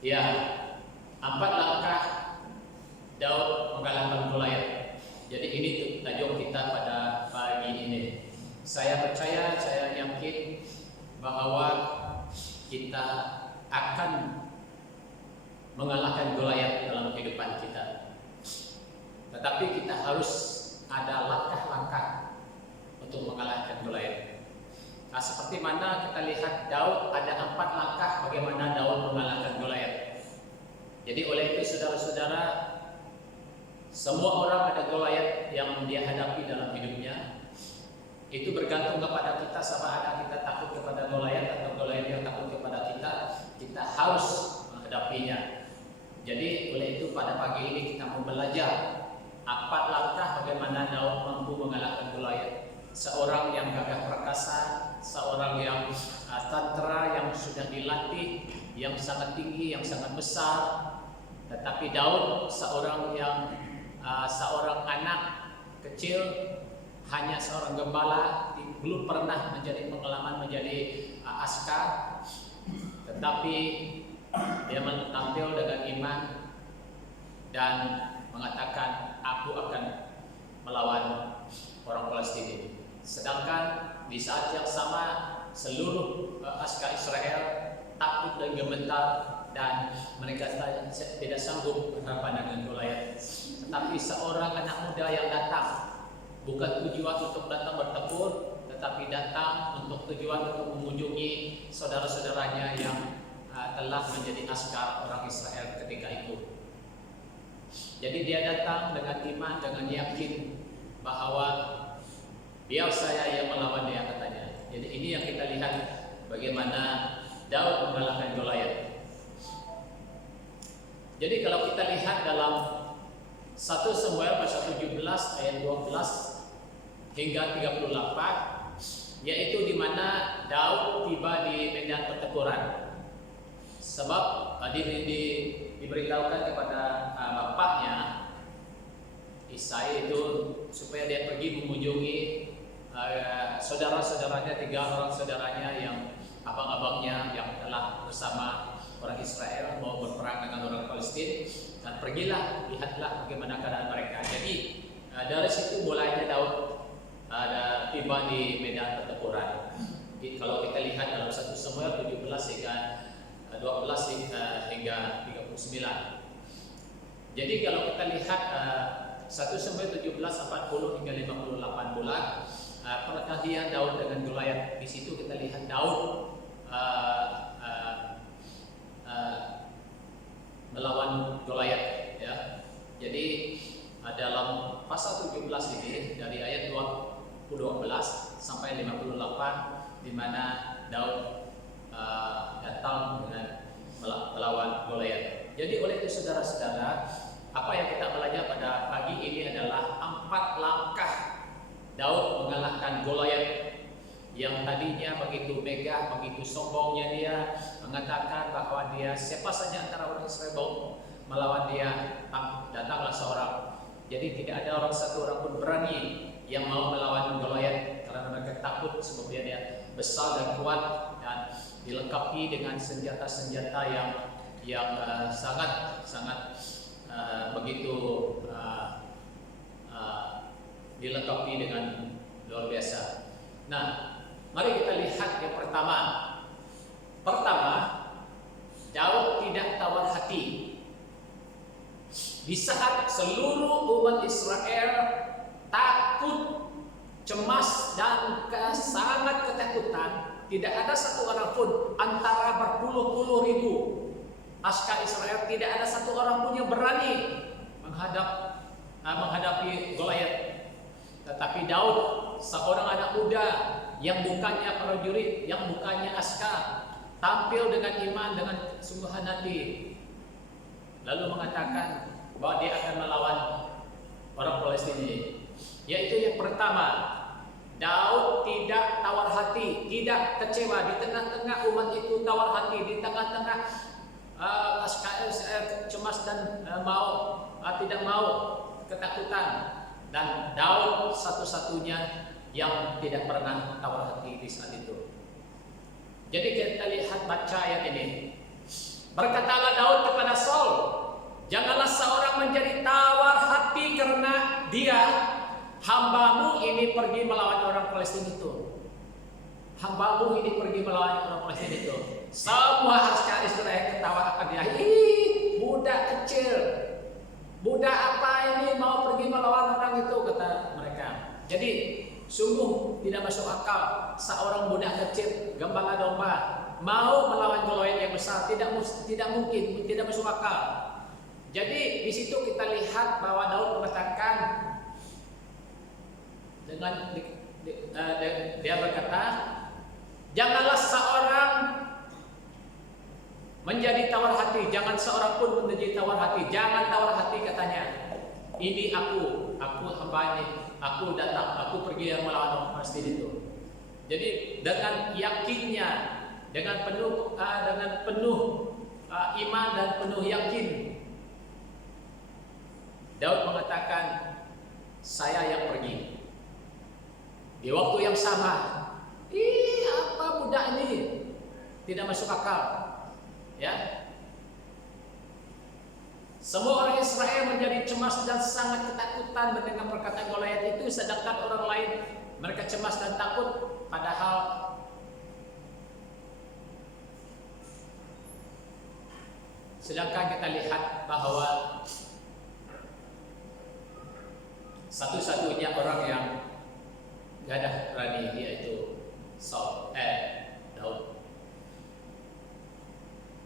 Ya, 4 langkah Daud mengalahkan Goliat. Jadi ini tajuk kita pada pagi ini. Saya percaya, saya yakin bahwa kita akan mengalahkan Goliat dalam kehidupan kita. Tetapi kita harus ada langkah-langkah untuk mengalahkan Goliat. Nah, seperti mana kita lihat Daud ada 4 langkah bagaimana Daud mengalahkan Goliat. Jadi oleh itu saudara-saudara, semua orang ada Goliat yang dia hadapi dalam hidupnya. Itu bergantung kepada kita, sama ada kita takut kepada Goliat atau Goliat yang takut kepada kita. Kita harus menghadapinya. Jadi oleh itu pada pagi ini kita mau belajar 4 langkah bagaimana Daud mampu mengalahkan Goliat. Seorang yang gagah perkasa, seorang yang tentara yang sudah dilatih, yang sangat tinggi, yang sangat besar. Tetapi Daud seorang anak kecil, hanya seorang gembala, belum pernah pengalaman menjadi askar, tetapi dia tampil dengan iman dan mengatakan, aku akan melawan orang Palestina. Sedangkan di saat yang sama seluruh askar Israel takut dan gemetar dan mereka tidak sanggup berhadapan dengan Goliat. Tetapi seorang anak muda yang datang bukan tujuan untuk datang bertempur, tetapi datang untuk tujuan untuk mengunjungi saudara-saudaranya yang telah menjadi askar orang Israel ketika itu. Jadi dia datang dengan iman, dengan yakin bahwa biar saya yang melawan dia, katanya. Jadi ini yang kita lihat bagaimana Daud mengalahkan Goliat. Jadi kalau kita lihat dalam 1 Samuel pasal 17 ayat 12 hingga 38, yaitu di mana Daud tiba di medan pertempuran. Sebab diberitahukan kepada bapaknya Isai itu supaya dia pergi mengunjungi saudara-saudaranya, 3 orang saudaranya yang abang-abangnya yang telah bersama orang Israel mau berperang dengan orang Palestina, dan pergilah, lihatlah bagaimana keadaan mereka. Jadi dari situ mulainya Daud tiba di medan pertempuran. Kalau kita lihat dalam 1 Samuel 17 hingga 12 hingga 39. Jadi kalau kita lihat 1 Samuel 17 40 hingga 58 bulan perkelahian Daud dengan Goliat. Di situ kita lihat Daud melawan Goliat, ya. Jadi dalam pasal 17 ini dari ayat 12 sampai 58 di mana Daud datang dengan melawan Goliat. Jadi oleh itu saudara-saudara, apa yang kita belajar pada pagi ini adalah 4 langkah Daud mengalahkan Goliat yang tadinya begitu megah, begitu sombongnya dia, mengatakan bahwa dia siapa saja antara orang Israel mau melawan dia, datanglah seorang. Jadi tidak ada satu orang pun berani yang mau melawan Goliat karena mereka takut, sebab dia besar dan kuat dan dilengkapi dengan senjata-senjata yang sangat begitu dilengkapi dengan luar biasa. Nah, mari kita lihat yang pertama. Daud tidak tawar hati. Di saat seluruh umat Israel takut, cemas dan sangat ketakutan, tidak ada satu orang pun antara berpuluh-puluh ribu askar Israel, tidak ada satu orang pun yang berani menghadapi Goliat. Tetapi Daud, seorang anak muda yang bukannya prajurit, yang bukannya askar, tampil dengan iman, dengan sungguhan hati, lalu mengatakan bahwa dia akan melawan orang Palestina. Yaitu yang pertama, Daud tidak tawar hati, tidak kecewa. Di tengah-tengah umat itu tawar hati, di tengah-tengah askar cemas dan tidak mau, ketakutan, dan Daud satu-satunya yang tidak pernah tawar hati di saat itu. Jadi kita lihat baca ayat ini. Berkatalah Daud kepada Saul, janganlah seorang menjadi tawar hati karena dia, hambamu ini pergi melawan orang Palestina itu. Hambamu ini pergi melawan orang Palestina itu. Semua askar Israel ketawa akan dia. Budak kecil, budak apa ini mau pergi melawan orang itu, kata mereka. Jadi sungguh tidak masuk akal seorang budak kecil gembala domba mau melawan Goliat yang besar. Tidak mungkin, tidak masuk akal. Jadi di situ kita lihat bahwa Daud mengatakan dengan dia berkata, janganlah seorang menjadi tawar hati, jangan seorang pun menjadi tawar hati, jangan tawar hati katanya. Ini aku hamba ini, aku datang, aku pergi yang melawan orang Palestina itu. Jadi dengan yakinnya, dengan penuh iman dan penuh yakin, Daud mengatakan, saya yang pergi. Di waktu yang sama, apa budak ini? Tidak masuk akal. Ya. Semua orang Israel menjadi cemas dan sangat ketakutan mendengar perkataan Goliat itu, sedangkan orang lain mereka cemas dan takut, padahal sedangkan kita lihat bahwa satu-satunya orang yang gagah berani yaitu Daud.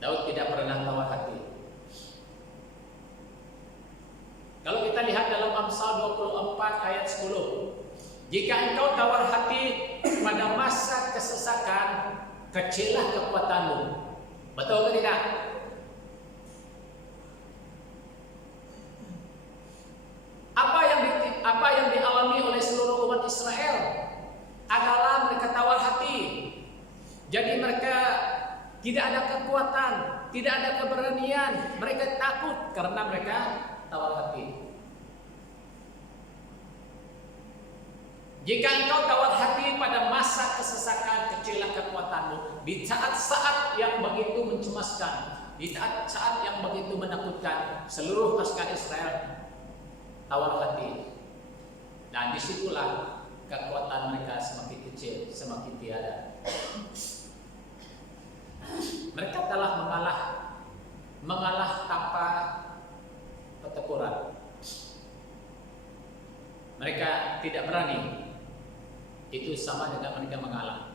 Daud tidak pernah tawar hati. Kalau kita lihat dalam Amsal 24 ayat 10, jika engkau tawar hati pada masa kesesakan, kecillah kekuatanmu. Betul atau tidak? Apa yang dialami oleh seluruh umat Israel adalah mereka tawar hati. Jadi mereka tidak ada kekuatan, tidak ada keberanian, mereka takut karena mereka tawar hati. Jika engkau tawar hati pada masa kesesakan, kecillah kekuatanmu. Di saat-saat yang begitu mencemaskan, di saat yang begitu menakutkan, seluruh pasukan Israel tawar hati. Dan disitulah kekuatan mereka semakin kecil, semakin tiada. Mereka telah mengalah tanpa pertempuran. Mereka tidak berani. Itu sama dengan mereka mengalah.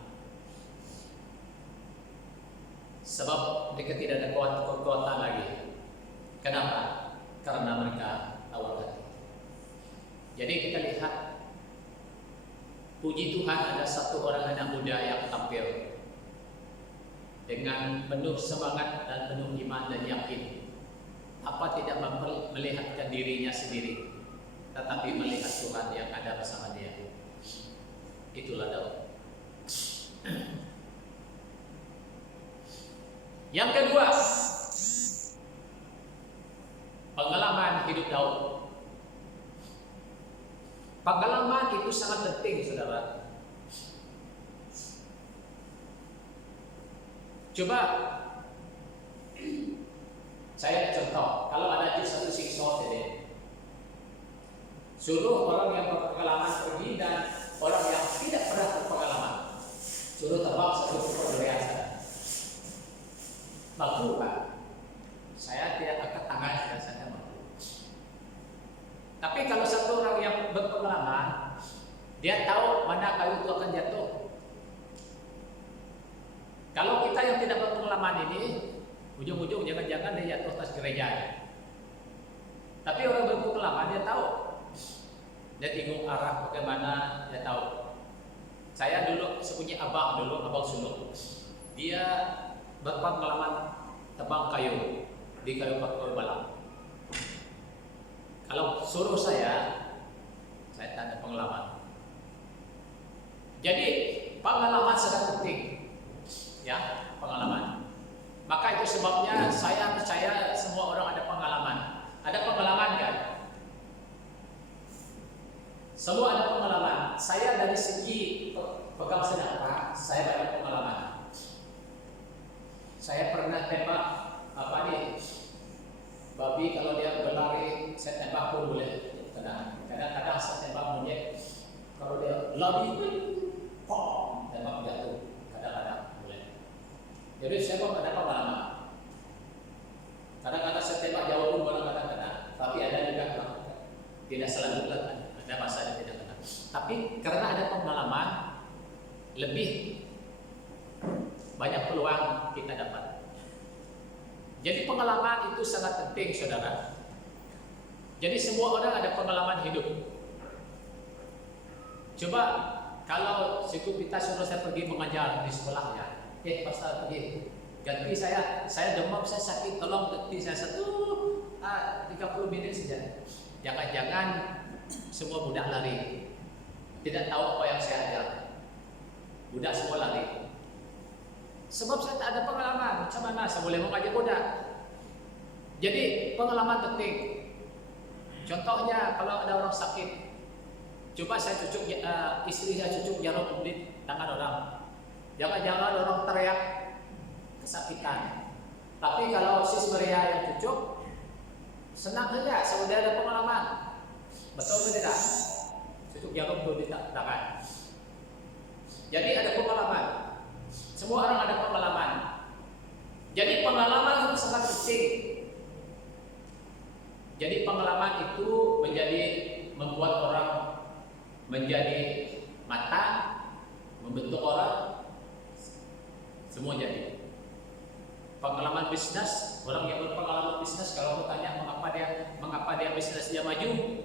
Sebab mereka tidak ada kekuatan lagi. Kenapa? Karena mereka tawar hati. Jadi kita lihat, puji Tuhan ada satu orang anak muda yang tampil dengan penuh semangat dan penuh iman dan yakin. Apa tidak melihatkan dirinya sendiri, tetapi melihat Tuhan yang ada bersama dia. Itulah Daud. Yang kedua, pengalaman hidup Daud. Pengalaman itu sangat penting, saudara. Coba saya contoh, kalau ada satu siksa jadi suruh orang yang berpengalaman pergi dan orang yang tidak pernah berpengalaman suruh tebak satu perbedaan. Mampu Pak, saya tidak angkat tangan dan saya mampu. Tapi kalau satu orang yang berpengalaman, dia tahu mana kayu itu akan jatuh. Kalau kita yang tidak berpengalaman ini, ujung-ujung jangan-jangan dia jatuh atas gereja. Tapi orang berpengalaman dia tahu. Dia tengok arah bagaimana, dia tahu. Saya dulu sepunya abang sulung. Dia berpengalaman tebang kayu di kayu bakul balang. Kalau suruh saya tanya pengalaman. Jadi pengalaman sangat penting, ya, pengalaman. Maka itu sebabnya saya percaya semua orang ada pengalaman. Ada pengalaman kan? Semua ada pengalaman. Saya dari segi pegang senjata, saya banyak pengalaman. Saya pernah tembak apa nih, babi kalau dia berlari saya tembak pun boleh kena. Kadang-kadang saya tembak monyet kalau dia lari, pom, tembak jatuh. Kadang-kadang boleh. Jadi saya kok ada pengalaman. Kadang-kadang saya tembak jauh pun kadang-kadang kena. Tapi ada juga tidak selalu ada masanya tidak kena. Tapi karena ada pengalaman, lebih banyak peluang kita dapat. Jadi pengalaman itu sangat penting, saudara. Jadi semua orang ada pengalaman hidup. Coba kalau kita suruh saya pergi mengajar di sekolahnya, pastor pergi, ganti saya demam, saya sakit, tolong ganti saya 30 menit saja. Jangan-jangan semua budak lari, tidak tahu apa yang saya ajar. Budak semua lari. Sebab saya tak ada pengalaman, macam mana saya boleh mengajar budak? Jadi pengalaman penting. Contohnya kalau ada orang sakit, coba saya cucuk, istri saya cucuk jarum di tangan orang. Jangan-jangan orang teriak kesakitan. Tapi kalau sis Maria yang cucuk, senang saja, sudah ada pengalaman. Betul atau tidak? Cucuk jarum itu di tangan. Jadi ada pengalaman. Semua orang ada pengalaman. Jadi pengalaman itu sangat penting. Jadi pengalaman itu membuat orang menjadi matang, membentuk orang, semua jadi. Pengalaman bisnis, orang yang berpengalaman bisnis kalau bertanya mengapa dia bisnisnya maju,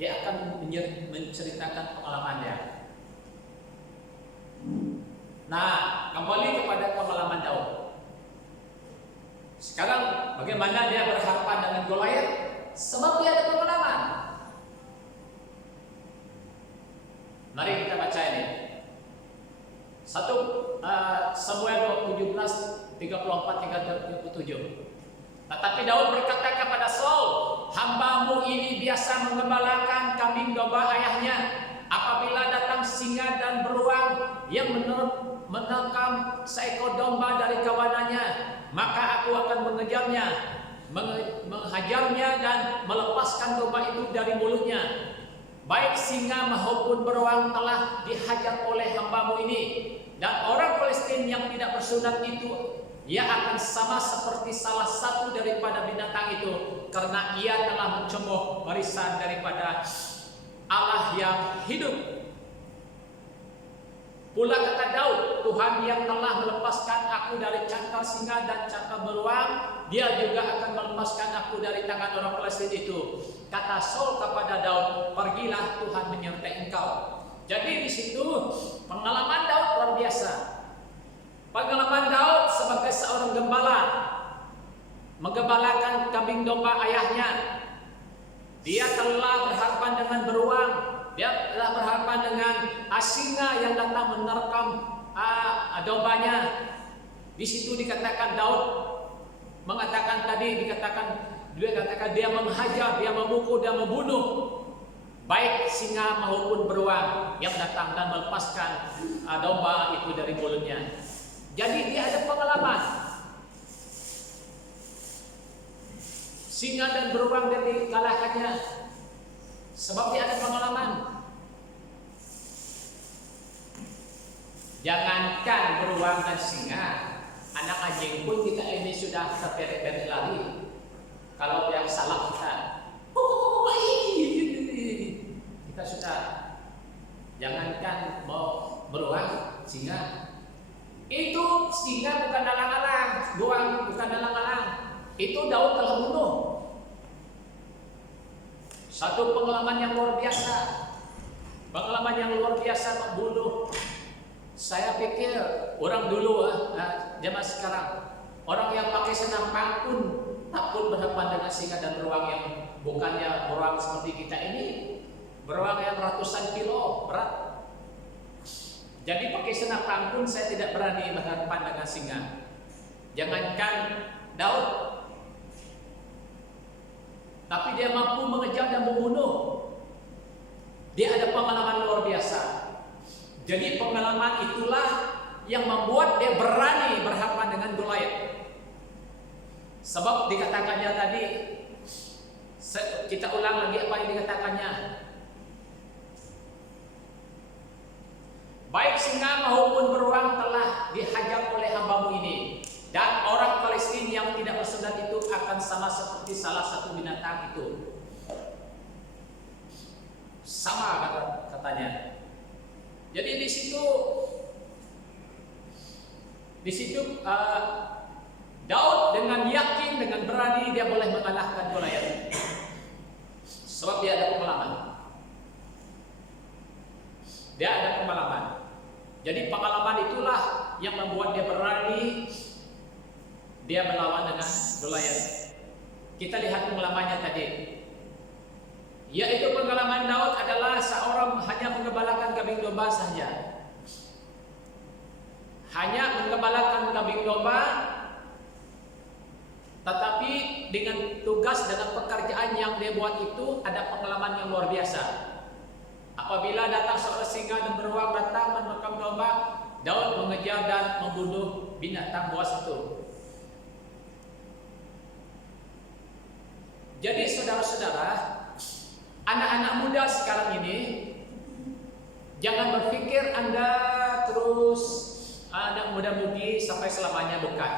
dia akan menceritakan pengalamannya. Nah, kembali kepada pengalaman Daud. Sekarang bagaimana dia berhadapan dengan Goliat? Sebab dia ada pengalaman. Mari kita baca ini. 1 Samuel 17 34 hingga 37. Tetapi Daud berkata kepada Saul, "Hambamu ini biasa mengembalakan kambing domba ayahnya. Apabila datang singa dan beruang yang menerkam seekor domba dari kawanannya, maka aku akan mengejarnya, menghajarnya dan melepaskan domba itu dari mulutnya. Baik singa maupun beruang telah dihajar oleh hambamu ini, dan orang Palestina yang tidak bersunat itu, ia akan sama seperti salah satu daripada binatang itu, karena ia telah mencemooh barisan daripada Allah yang hidup." Pula kata Daud, "Tuhan yang telah melepaskan aku dari cangkal singa dan cangkal beruang, dia juga akan melepaskan aku dari tangan orang Palestina itu." Kata Saul kepada Daud, "Pergilah, Tuhan menyertai engkau." Jadi di situ pengalaman Daud luar biasa. Pengalaman Daud sebagai seorang gembala, menggembalakan kambing domba ayahnya. Dia telah berhadapan dengan beruang, dia telah berhadapan dengan singa yang datang menerkam dombanya. Di situ dikatakan Daud mengatakan dia menghajar, dia memukul, dia membunuh baik singa maupun beruang yang datang dan melepaskan domba itu dari mulutnya. Jadi dia ada pengalaman. Singa dan beruang dia dikalahkannya sebab dia ada pengalaman. Jangankan beruang dan singa, anak anjing pun kita ini sudah terperet-peret lari. Kalau yang salah kita sudah, jangankan mau beruang, singa. Itu singa bukan alang-alang, beruang bukan alang-alang. Itu Daud telah bunuh. Satu pengalaman yang luar biasa. Pengalaman yang luar biasa membunuh. Saya pikir orang dulu, zaman sekarang, orang yang pakai senam pangkun takut berhadapan dengan singa dan beruang yang bukannya beruang seperti kita ini, beruang yang ratusan kilo berat. Jadi pakai senam pangkun saya tidak berani berhadapan dengan singa. Jangankan Daud, tapi dia mampu mengejar dan membunuh. Dia ada pengalaman luar biasa. Jadi pengalaman itulah yang membuat dia berani berhadapan dengan Goliat. Sebab dikatakannya tadi, kita ulang lagi apa yang dikatakannya. Baik singa maupun beruang telah dihajar oleh hambamu ini, dan orang Palestina yang tidak bersunat itu akan sama seperti salah satu binatang itu. Sama katanya. Jadi di situ Daud dengan yakin, dengan berani dia boleh mengalahkan Goliat. Sebab dia ada pengalaman. Dia ada pengalaman. Jadi pengalaman itulah yang membuat dia berani. Dia melawan dengan Goliat. Kita lihat pengalamannya tadi. Yaitu pengalaman Daud adalah seorang hanya menggembalakan kambing domba saja. Hanya menggembalakan kambing domba, tetapi dengan tugas, dengan pekerjaan yang dia buat itu ada pengalaman yang luar biasa. Apabila datang seorang singa dan beruang datang menerkam domba, Daud mengejar dan membunuh binatang buas itu. Jadi saudara-saudara, anak-anak muda sekarang ini, jangan berpikir Anda terus anak muda-mudi sampai selamanya, bukan.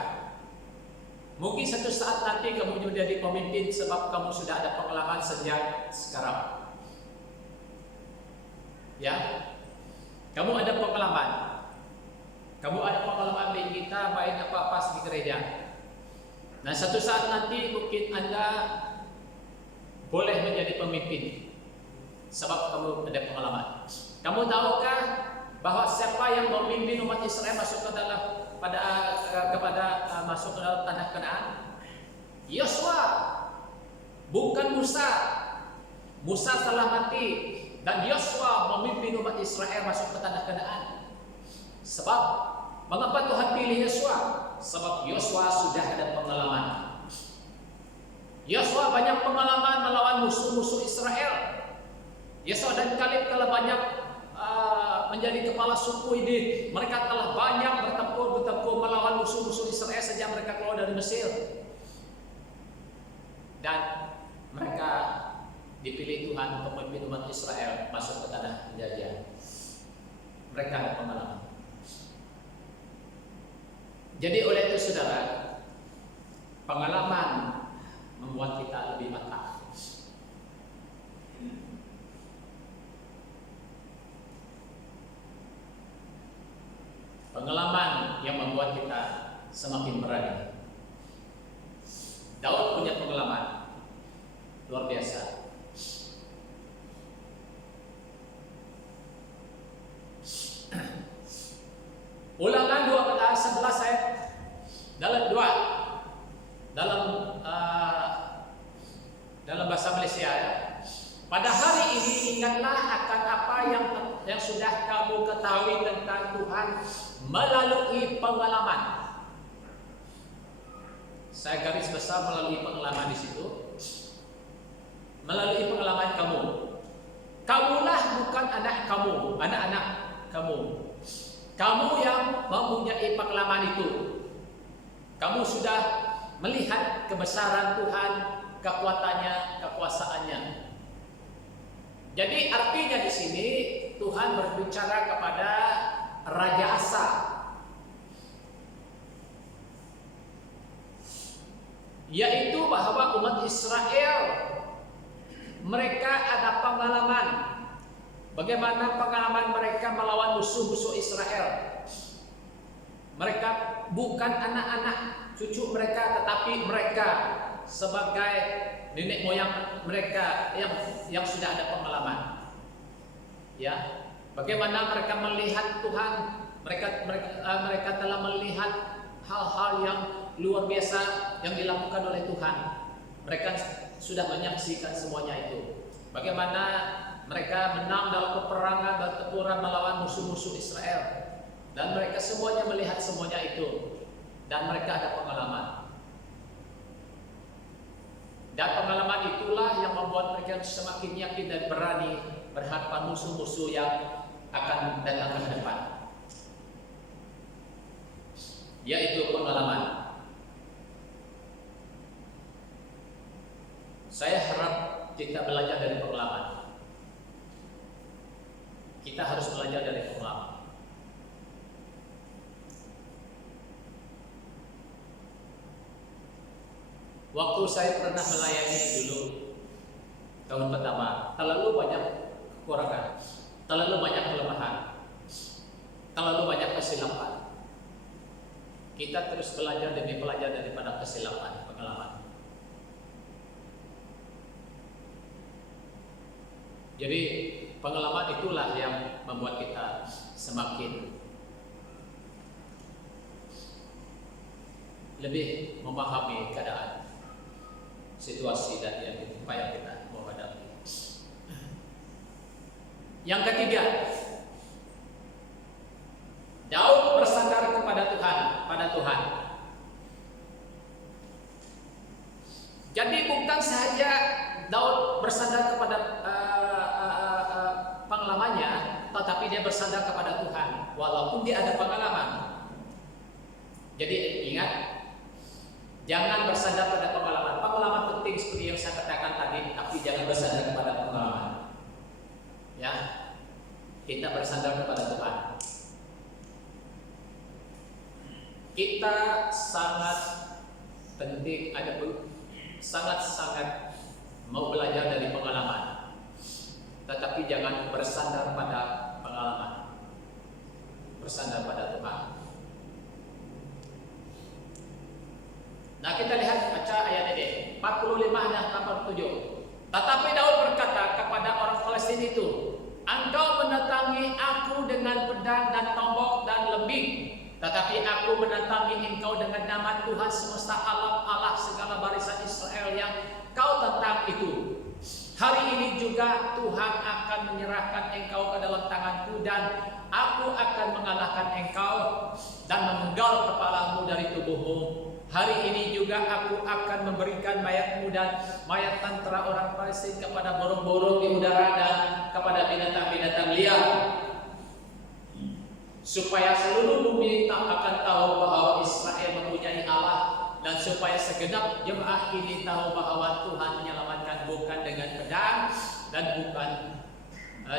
Mungkin satu saat nanti kamu menjadi pemimpin sebab kamu sudah ada pengalaman sejak sekarang. Ya, kamu ada pengalaman. Kamu ada pengalaman di kita, baik apa-apa di gereja. Nah, satu saat nanti mungkin Anda boleh menjadi pemimpin sebab kamu ada pengalaman. Kamu tahukah bahwa siapa yang memimpin umat Israel masuk ke dalam masuk ke dalam tanah Kanaan? Yosua, bukan Musa. Musa telah mati dan Yosua memimpin umat Israel masuk ke tanah Kanaan. Sebab mengapa Tuhan pilih Yosua? Sebab Yosua sudah ada pengalaman. Yosua banyak pengalaman melawan musuh-musuh Israel. Yosua dan Kaleb telah banyak menjadi kepala suku ini. Mereka telah banyak bertempur melawan musuh-musuh Israel sejak mereka keluar dari Mesir. Dan mereka dipilih Tuhan untuk memimpin umat Israel masuk ke tanah penjajahan. Mereka ada pengalaman. Jadi oleh itu saudara, pengalaman membuat kita lebih matang. Pengalaman yang membuat kita semakin berani. Daud punya pengalaman luar biasa. Ulangan 11 ayat dalam bahasa Malaysia ya. Pada hari ini ingatlah akan apa yang sudah kamu ketahui tentang Tuhan melalui pengalaman. Saya garis besar melalui pengalaman di situ. Melalui pengalaman kamu. Kamulah bukan anak-anak kamu. Kamu yang mempunyai pengalaman itu. Kamu sudah melihat kebesaran Tuhan, kekuatannya, kekuasaannya. Jadi artinya di sini Tuhan berbicara kepada Raja Asa. Yaitu bahwa umat Israel mereka ada pengalaman. Bagaimana pengalaman mereka melawan musuh-musuh Israel. Mereka bukan anak-anak cucu mereka, tetapi mereka sebagai nenek moyang mereka yang sudah ada pengalaman. Ya, bagaimana mereka melihat Tuhan, mereka telah melihat hal-hal yang luar biasa yang dilakukan oleh Tuhan. Mereka sudah menyaksikan semuanya itu. Bagaimana mereka menang dalam peperangan dan tempuran melawan musuh-musuh Israel. Dan mereka semuanya melihat semuanya itu. Dan mereka ada pengalaman. Dan pengalaman itulah yang membuat mereka semakin yakin dan berani berhadapan musuh-musuh yang akan datang ke depan. Yaitu pengalaman. kita belajar dari pengalaman. Kita harus belajar dari pengalaman. Waktu saya pernah melayani dulu tahun pertama, terlalu banyak kekurangan, terlalu banyak kelemahan, terlalu banyak kesilapan. Kita terus belajar demi belajar daripada kesilapan, pengalaman. Jadi pengalaman itulah yang membuat kita semakin lebih memahami keadaan, situasi dan yang upaya kita menghadapi. Yang ketiga, Daud bersandar kepada Tuhan. Jadi bukan saja Daud bersandar kepada pengalamannya, tetapi dia bersandar kepada Tuhan, walaupun dia ada pengalaman. Jadi ingat, jangan bersandar pada pengalaman. Pengalaman penting seperti yang saya katakan tadi, tapi jangan bersandar kepada pengalaman. Ya, kita bersandar kepada Tuhan. Kita sangat penting, sangat mau belajar dari pengalaman, tetapi jangan bersandar pada pengalaman. Bersandar pada Tuhan. Nah, kita lihat baca ayat ini 45 dan 47. Tetapi Daud berkata kepada orang Palestina itu, "Engkau mendatangi aku dengan pedang dan tombak dan lembing, tetapi aku mendatangi engkau dengan nama Tuhan semesta alam, Allah segala barisan Israel yang kau tentang itu. Hari ini juga Tuhan akan menyerahkan engkau ke dalam tanganku, dan aku akan mengalahkan engkau dan memenggal kepalamu dari tubuhmu. Hari ini juga aku akan memberikan mayatmu dan mayat tentera orang Palestina kepada burung-burung di udara dan kepada binatang-binatang liar, supaya seluruh bumi tak akan tahu bahwa Israel mempunyai Allah, dan supaya segenap jemaah ini tahu bahwa Tuhan menyelamatkan bukan dengan pedang dan bukan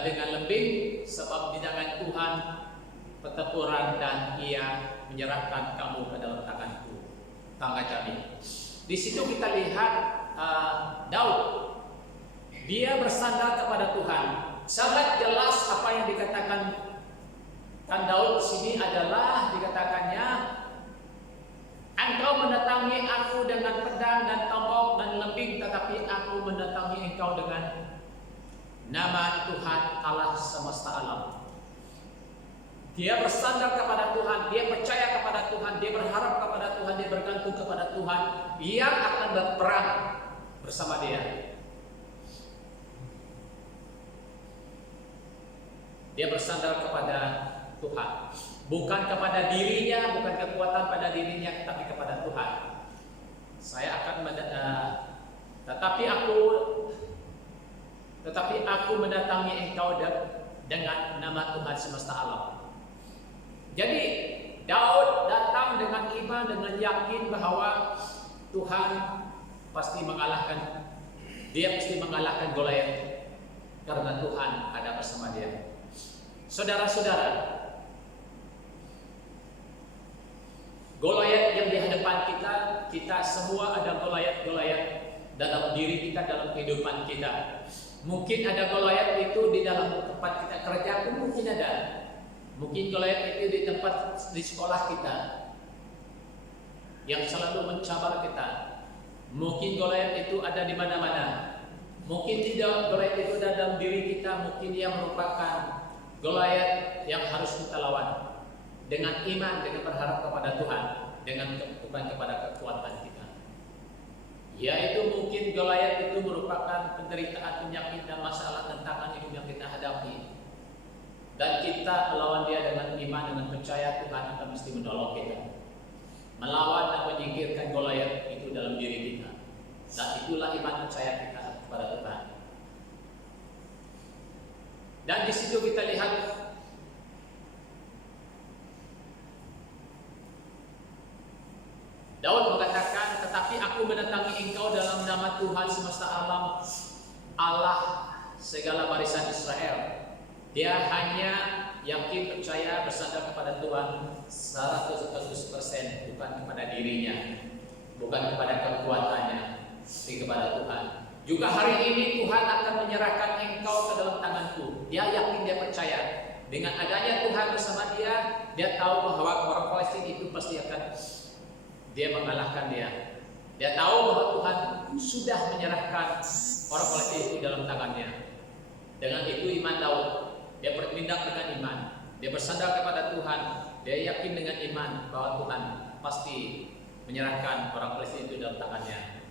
dengan lembing, sebab di tangan Tuhan pertempuran, dan Ia menyerahkan kamu ke dalam tanganku, tangan kami." Di situ kita lihat Daud, dia bersandar kepada Tuhan. Sangat jelas apa yang dikatakan Daud di sini adalah dikatakannya, "Engkau mendatangi aku dengan pedang dan tombak dan lembing, tetapi aku mendatangi engkau dengan nama Tuhan Allah semesta alam." Dia bersandar kepada Tuhan, dia percaya kepada Tuhan, dia berharap kepada Tuhan, dia bergantung kepada Tuhan yang akan berperang bersama dia. Dia bersandar kepada Tuhan, bukan kepada dirinya, bukan kekuatan pada dirinya, tapi kepada Tuhan. Saya akan tetapi aku mendatangi engkau dengan nama Tuhan semesta alam. Jadi Daud datang dengan iman, dengan yakin bahwa Tuhan pasti mengalahkan, dia pasti mengalahkan Goliat, karena Tuhan ada bersama dia. Saudara-saudara, Goliat yang di hadapan kita semua ada Goliat dalam diri kita, dalam kehidupan kita. Mungkin ada Goliat itu di dalam tempat kita kerja pun mungkin ada. Mungkin Goliat itu di tempat di sekolah kita yang selalu mencabar kita. Mungkin Goliat itu ada di mana-mana. Mungkin tidak, Goliat itu ada dalam diri kita. Mungkin dia merupakan Goliat yang harus kita lawan dengan iman, dengan berharap kepada Tuhan, bukan kepada kekuatan kita. Yaitu mungkin Goliat itu merupakan penderitaan, penyakit dan masalah tantangan hidup yang kita hadapi. Dan kita melawan dia dengan iman, dengan percaya Tuhan akan mesti menolong kita, melawan dan menyingkirkan Goliat itu dalam diri kita. Dan itulah iman percaya kita kepada Tuhan. Dan di situ kita lihat Daud mengatakan, "Tetapi aku mendatangi engkau dalam nama Tuhan semesta alam, Allah segala barisan Israel. Dia hanya yakin, percaya, bersandar kepada Tuhan 100%, bukan kepada dirinya, bukan kepada kekuatannya, tapi kepada Tuhan. Juga hari ini Tuhan akan menyerahkan engkau ke dalam tanganku. Dia yakin, dia percaya. Dengan adanya Tuhan bersama dia, dia tahu bahwa orang Palestina itu pasti akan dia mengalahkan dia. Dia tahu bahwa Tuhan sudah menyerahkan orang Palestina itu dalam tangannya. Dengan itu iman Daud, dia bertindak dengan iman. Dia bersandar kepada Tuhan. Dia yakin dengan iman bahwa Tuhan pasti menyerahkan orang Palestina itu dalam tangannya.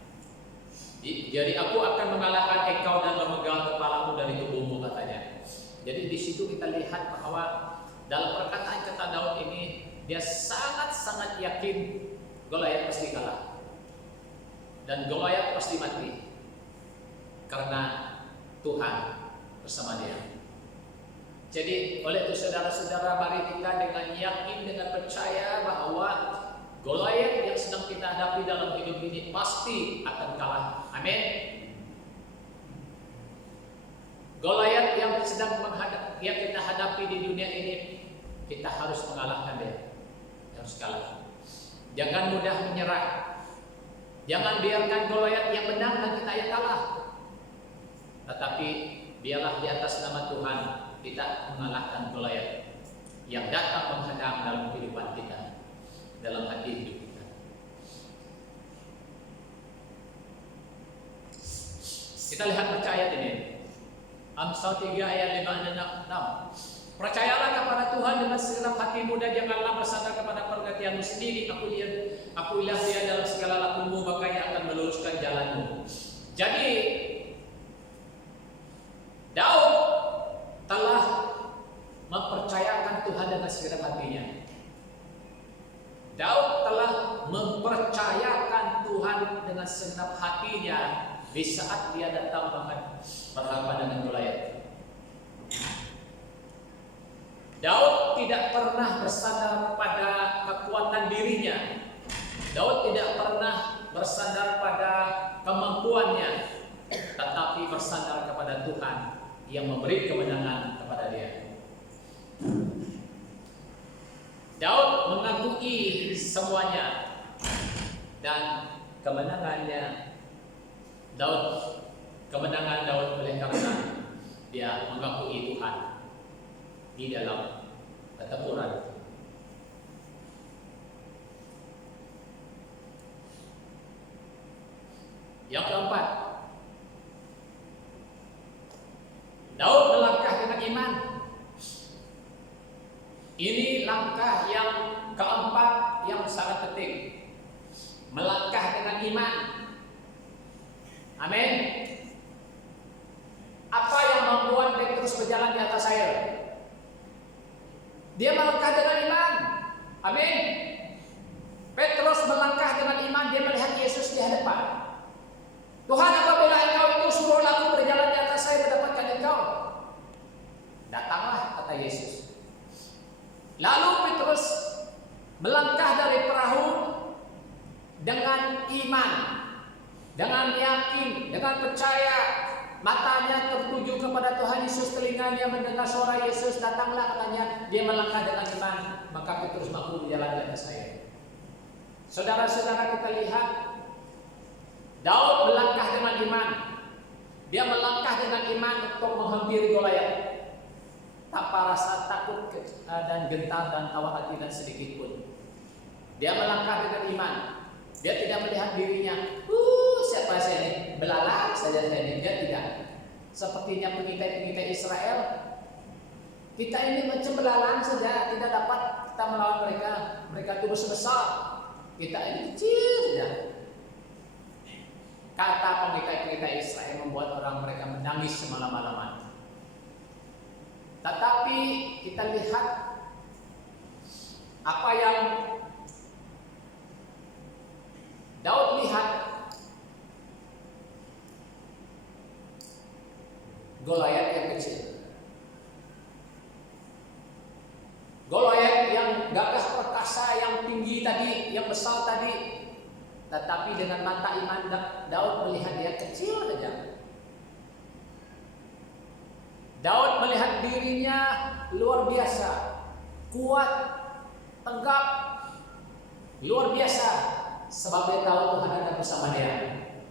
Jadi aku akan mengalahkan engkau dan memegang kepalamu dari tubuhmu, katanya. Jadi di situ kita lihat bahwa dalam perkataan kata Daud ini, dia sangat-sangat yakin Goliat pasti kalah dan Goliat pasti mati karena Tuhan bersama dia. Jadi oleh itu saudara-saudara, mari kita dengan yakin, dengan percaya bahwa Goliat yang sedang kita hadapi dalam hidup ini pasti akan kalah. Amin. Goliat yang kita hadapi di dunia ini, kita harus mengalahkan dia. Harus kalah. Jangan mudah menyerah. Jangan biarkan Goliat yang menang dan kita yang kalah. Tetapi biarlah di atas nama Tuhan kita mengalahkan Goliat yang datang menghadang dalam kehidupan kita, dalam hati hidup kita. Kita lihat percaya ini. Amsal 3 ayat 5 dan 6. Percayalah kepada Tuhan dengan segenap hatimu dan janganlah bersandar kepada pengertianmu sendiri. Akulah dia dalam segala lakumu, maka ia akan meluruskan jalanmu. Jadi Daud telah mempercayakan Tuhan dengan segenap hatinya. Daud telah mempercayakan Tuhan dengan segenap hatinya di saat dia datang berhadapan dengan Goliat. Daud tidak pernah bersandar pada kekuatan dirinya. Daud tidak pernah bersandar pada kemampuannya, tetapi bersandar kepada Tuhan yang memberi kemenangan kepada dia. Daud mengakui semuanya dan kemenangan Daud oleh karena dia mengakui Tuhan di dalam pertempuran. Yang keempat, Daud melangkah dengan iman. Ini langkah yang keempat yang sangat penting. Melangkah dengan iman. Amin. Apa yang membuat Petrus berjalan di atas air? Dia melangkah dengan iman. Amin. Petrus melangkah dengan iman. Dia melihat Yesus di hadapan. Tuhan, apabila engkau itu suruhlah aku berjalan di atas air mendapatkan engkau. Datanglah, kata Yesus. Lalu Petrus melangkah dari perahu dengan iman, dengan yakin, dengan percaya. Matanya tertuju kepada Tuhan Yesus, telinganya mendengar suara Yesus. Datanglah, katanya. Dia melangkah dengan iman, maka Petrus mampu berjalan di atas air. Saudara-saudara, kita lihat Daud melangkah dengan iman. Dia melangkah dengan iman untuk menghampiri Goliat tanpa rasa takut dan gentar dan tawa hati dan sedikit pun. Dia melangkah dengan iman. Dia tidak melihat dirinya, siapa saya ini, belalang saja saya ini. Dia tidak. Sepertinya pengintai-pengintai Israel, kita ini macam belalang saja, tidak dapat kita melawan mereka. Mereka itu besar, kita ini kecil saja. Kata pengintai-pengintai Israel membuat orang mereka menangis semalam-malaman. Tetapi kita lihat apa yang Daud lihat. Goliat yang kecil, Goliat yang gagah perkasa, yang tinggi tadi, yang besar tadi. Tetapi dengan mata iman Daud melihat dia kecil saja. Daud melihat dirinya luar biasa, kuat, tegap, luar biasa, sebab dia tahu Tuhan ada bersama dia,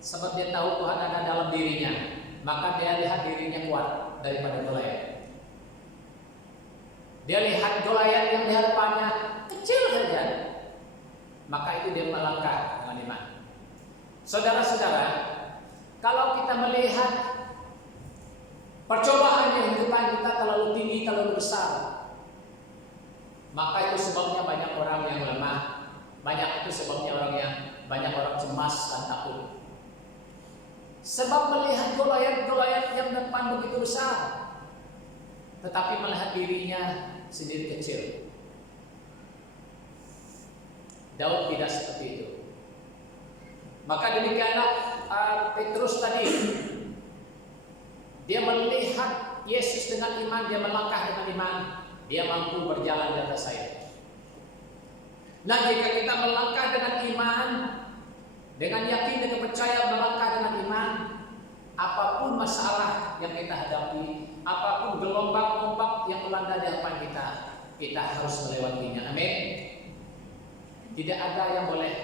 sebab dia tahu Tuhan ada dalam dirinya, maka dia lihat dirinya kuat daripada Goliat. Dia lihat Goliat yang di hadapannya kecil saja, maka itu dia melangkah dengan iman. Saudara-saudara, kalau kita melihat percobaan di kehidupan kita terlalu tinggi, terlalu besar, maka itu sebabnya banyak orang yang lemah, banyak itu sebabnya banyak orang cemas dan takut. Sebab melihat Goliat yang depan begitu besar, tetapi melihat dirinya sendiri kecil. Daud tidak seperti itu. Maka demikianlah Petrus tadi, dia melihat Yesus dengan iman, dia melangkah dengan iman, dia mampu berjalan di atas air. Nah, jika kita melangkah dengan iman, dengan yakin, dengan percaya melangkah dengan iman, apapun masalah yang kita hadapi, apapun gelombang ombak yang melanda di hadapan kita, kita harus melewatinya. Amin. Tidak ada yang boleh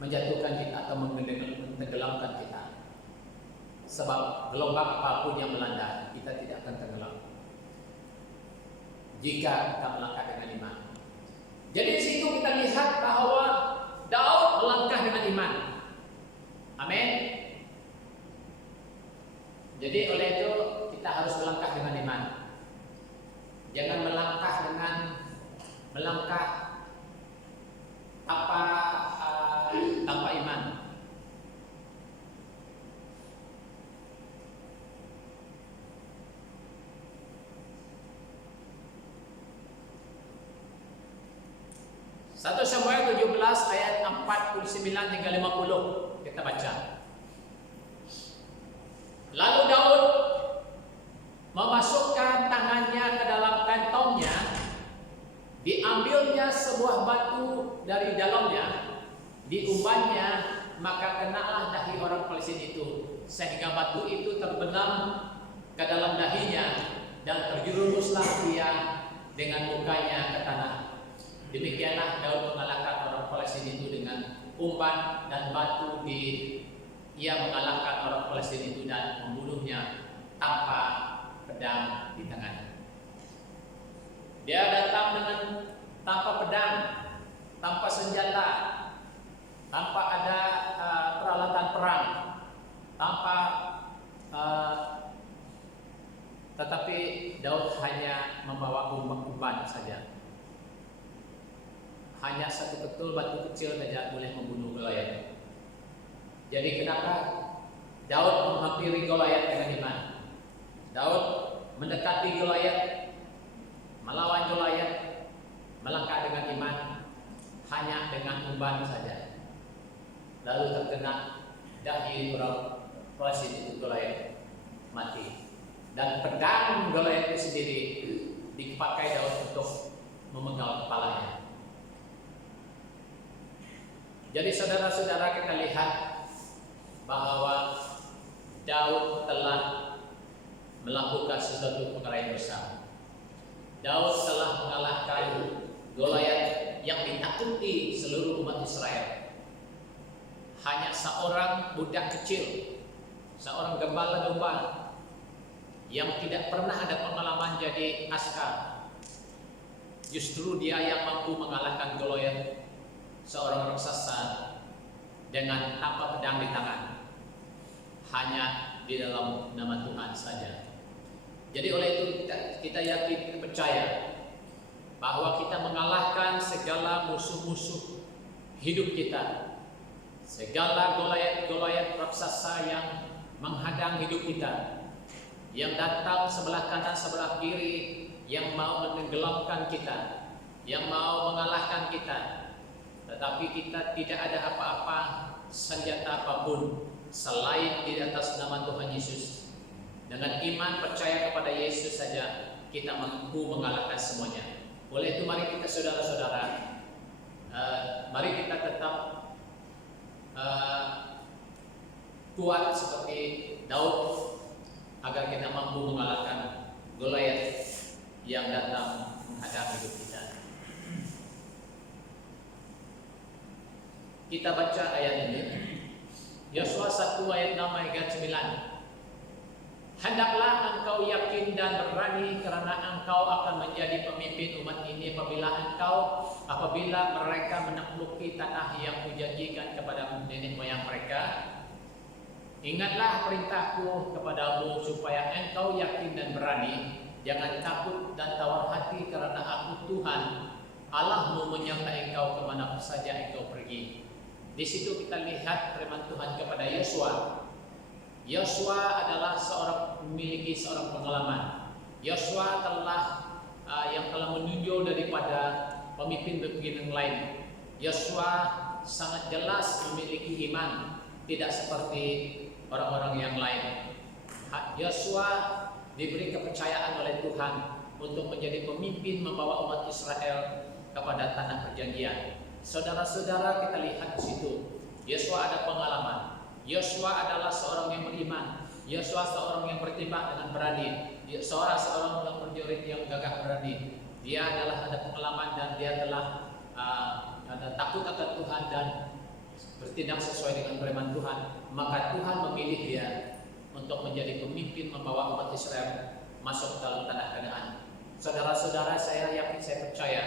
menjatuhkan kita atau menenggelamkan kita. Sebab gelombang apapun yang melanda, kita tidak akan tenggelam jika kita melangkah dengan iman. Jadi di situ kita lihat bahwa Daud melangkah dengan iman. Amin. Jadi oleh itu kita harus melangkah dengan iman. Jangan melangkah tanpa iman. Satu Samuel 17 ayat 49 hingga 50 kita baca. Lalu Daud memasukkan tangannya ke dalam kantongnya, diambilnya sebuah batu dari dalamnya, diumbannya, maka kenalah dahi orang Filistin itu, sehingga batu itu terbenam ke dalam dahinya dan terjerumuslah dia dengan mukanya ke tanah. Demikianlah Daud mengalahkan orang Filistin itu dengan umban dan batu. Ia mengalahkan orang Filistin itu dan membunuhnya tanpa pedang di tangannya. Dia datang tanpa pedang, tanpa senjata, tanpa ada peralatan perang, tetapi Daud hanya membawa umban saja. Hanya satu ketul batu kecil saja boleh membunuh Goliat. Jadi kenapa Daud menghampiri Goliat dengan iman? Daud mendekati Goliat, melawan Goliat, melangkah dengan iman, hanya dengan umban saja. Lalu terkena dahi orang Filistin itu, Goliat mati. Dan pedang Goliat itu sendiri dipakai Daud untuk memenggal kepalanya. Jadi saudara-saudara, kita lihat bahwa Daud telah melakukan sesuatu perkara yang besar. Daud telah mengalahkan Goliat yang ditakuti seluruh umat Israel. Hanya seorang budak kecil, seorang gembala domba yang tidak pernah ada pengalaman jadi askar, justru dia yang mampu mengalahkan Goliat, seorang raksasa, dengan tanpa pedang di tangan, hanya di dalam nama Tuhan saja. Jadi oleh itu kita yakin, percaya bahwa kita mengalahkan segala musuh-musuh hidup kita, segala Goliat raksasa yang menghadang hidup kita, yang datang sebelah kanan sebelah kiri, yang mau menenggelamkan kita, yang mau mengalahkan kita. Tetapi kita tidak ada apa-apa, senjata apapun selain di atas nama Tuhan Yesus. Dengan iman percaya kepada Yesus saja kita mampu mengalahkan semuanya. Oleh itu mari kita saudara-saudara, mari kita tetap kuat seperti Daud, agar kita mampu mengalahkan Goliat yang datang menghadap hidup kita. Kita baca ayat ini, Yosua 1 ayat 6 ayat 9. Hendaklah engkau yakin dan berani, karena engkau akan menjadi pemimpin umat ini apabila mereka menakluki tanah yang kujanjikan kepada nenek moyang mereka. Ingatlah perintahku kepadamu supaya engkau yakin dan berani. Jangan takut dan tawar hati, karena aku Tuhan Allahmu menyertai engkau kemana saja engkau pergi. Di situ kita lihat firman Tuhan kepada Yosua. Yosua adalah memiliki seorang pengalaman. Yosua yang telah menunjuk daripada pemimpin-pemimpin yang lain. Yosua sangat jelas memiliki iman, tidak seperti orang-orang yang lain. Yosua diberi kepercayaan oleh Tuhan untuk menjadi pemimpin membawa umat Israel kepada tanah perjanjian. Saudara-saudara, kita lihat di situ, Yosua ada pengalaman. Yosua adalah seorang yang beriman. Yosua seorang yang bertindak dengan berani. Seorang prajurit yang gagah berani. Dia adalah ada pengalaman dan dia telah ada takut akan Tuhan dan bertindak sesuai dengan firman Tuhan. Maka Tuhan memilih dia untuk menjadi pemimpin membawa umat Israel masuk ke dalam tanah Kanaan. Saudara-saudara, saya yakin, saya percaya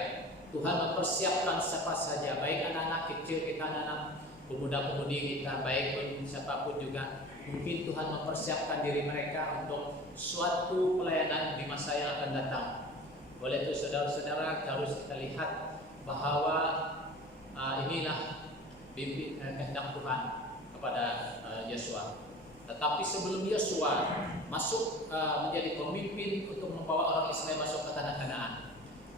Tuhan mempersiapkan siapa saja, baik anak-anak kecil kita, anak-anak pemuda-pemudi kita, baik pun siapapun juga. Mungkin Tuhan mempersiapkan diri mereka untuk suatu pelayanan di masa yang akan datang. Oleh itu saudara-saudara, harus kita lihat bahwa inilah kehendak Tuhan kepada Yosua. Tetapi sebelum Yosua masuk menjadi pemimpin untuk membawa orang Israel masuk ke tanah Kanaan,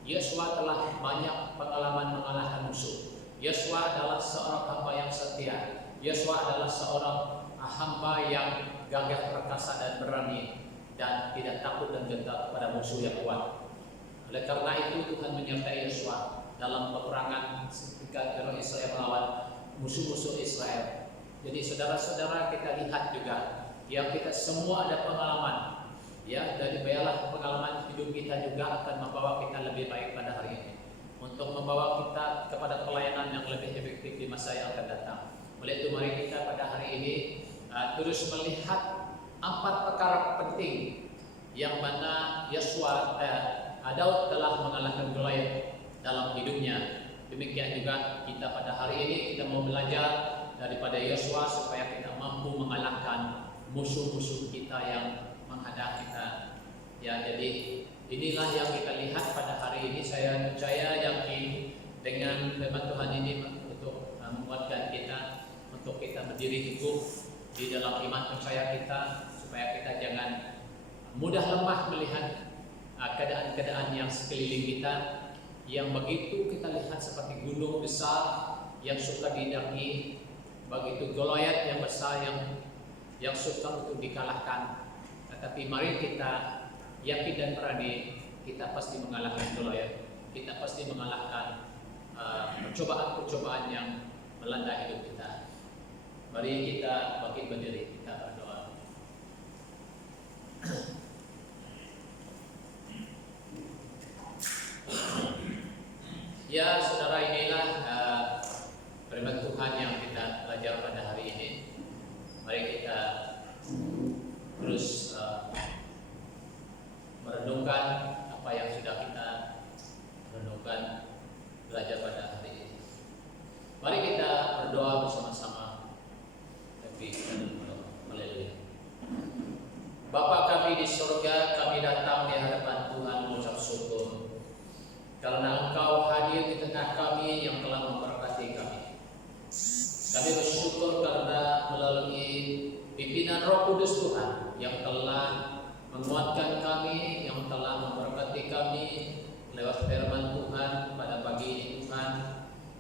Yosua telah banyak pengalaman mengalahkan musuh. Yosua adalah seorang hamba yang setia. Yosua adalah seorang hamba yang gagah perkasa dan berani dan tidak takut dan gentar kepada musuh yang kuat. Oleh karena itu Tuhan menyertai Yosua dalam peperangan ketika orang Israel melawan musuh-musuh Israel. Jadi saudara-saudara, kita lihat juga yang kita semua ada pengalaman. Ya, dari bayalah pengalaman hidup kita juga akan membawa kita lebih baik pada hari ini, untuk membawa kita kepada pelayanan yang lebih efektif di masa yang akan datang. Oleh itu mari kita pada hari ini terus melihat 4 perkara penting yang mana Yosua Daud telah mengalahkan Goliat dalam hidupnya. Demikian juga kita pada hari ini kita mau belajar daripada Yosua supaya kita mampu mengalahkan musuh-musuh kita yang menghadap kita. Ya, jadi inilah yang kita lihat pada hari ini. Saya percaya, yakin dengan firman Tuhan ini untuk menguatkan kita, untuk kita berdiri teguh di dalam iman percaya kita, supaya kita jangan mudah lemah melihat keadaan-keadaan yang sekeliling kita, yang begitu kita lihat seperti gunung besar yang suka didaki, begitu Goliat yang besar yang suka untuk dikalahkan. Tetapi mari kita yakin dan berani, kita pasti mengalahkan Goliat. Kita pasti mengalahkan percobaan-percobaan yang melanda hidup kita. Mari kita bangkit berdiri, kita berdoa. Ya saudara, inilah firman Tuhan yang kita belajar pada hari ini. Mari kita terus merenungkan apa yang sudah kita renungkan, belajar pada hari ini. Mari kita berdoa bersama-sama. Haleluya. Bapa kami di surga, kami datang di hadapan Tuhan mengucap syukur karena Engkau hadir di tengah kami yang telah memberkati kami. Kami bersyukur karena melalui pimpinan Roh Kudus Tuhan yang telah menguatkan kami, yang telah memberkati kami lewat firman Tuhan pada pagi ini Tuhan,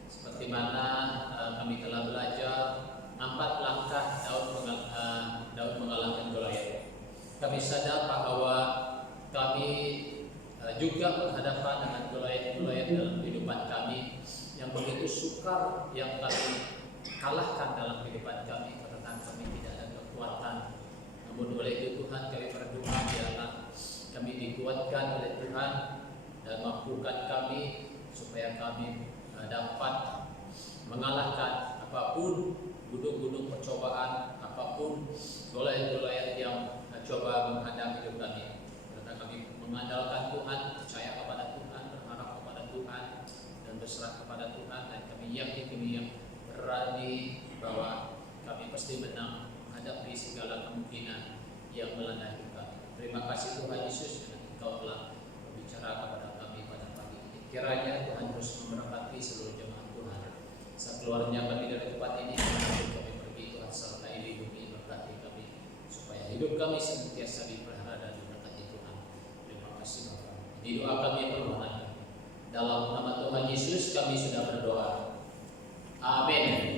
seperti mana kami telah belajar 4 langkah Daud mengalahkan Goliat. Kami sadar bahwa kami juga berhadapan dengan Goliat dalam kehidupan kami yang begitu sukar, yang kami kalahkan dalam kehidupan kami karena kami tidak ada kekuatan yang Namun oleh itu Tuhan kami berdoa biarlah kami dikuatkan oleh Tuhan dan mampukan kami supaya kami dapat mengalahkan apapun gunung-gunung percobaan, apapun goliat-goliat yang coba menghadapi hidup kami. Karena kami mengandalkan Tuhan, percaya kepada Tuhan, berharap kepada Tuhan, dan berserah kepada Tuhan, dan kami yakin, kami yang berani bahwa kami pasti menang menghadapi segala kemungkinan yang melanda hidup kami. Terima kasih Tuhan Yesus, karena Engkau telah berbicara kepada kami pada pagi ini. Kiranya Tuhan terus memberkati seluruh jemaat Tuhan. Saat keluarnya kami dari tempat ini, kami pergi Tuhan sertai lindungi berkati kami supaya hidup kami senantiasa dipelihara dan diberkati Tuhan. Terima kasih Bapa. Di doa kami permohonan dalam nama Tuhan Yesus kami sudah berdoa. Amin.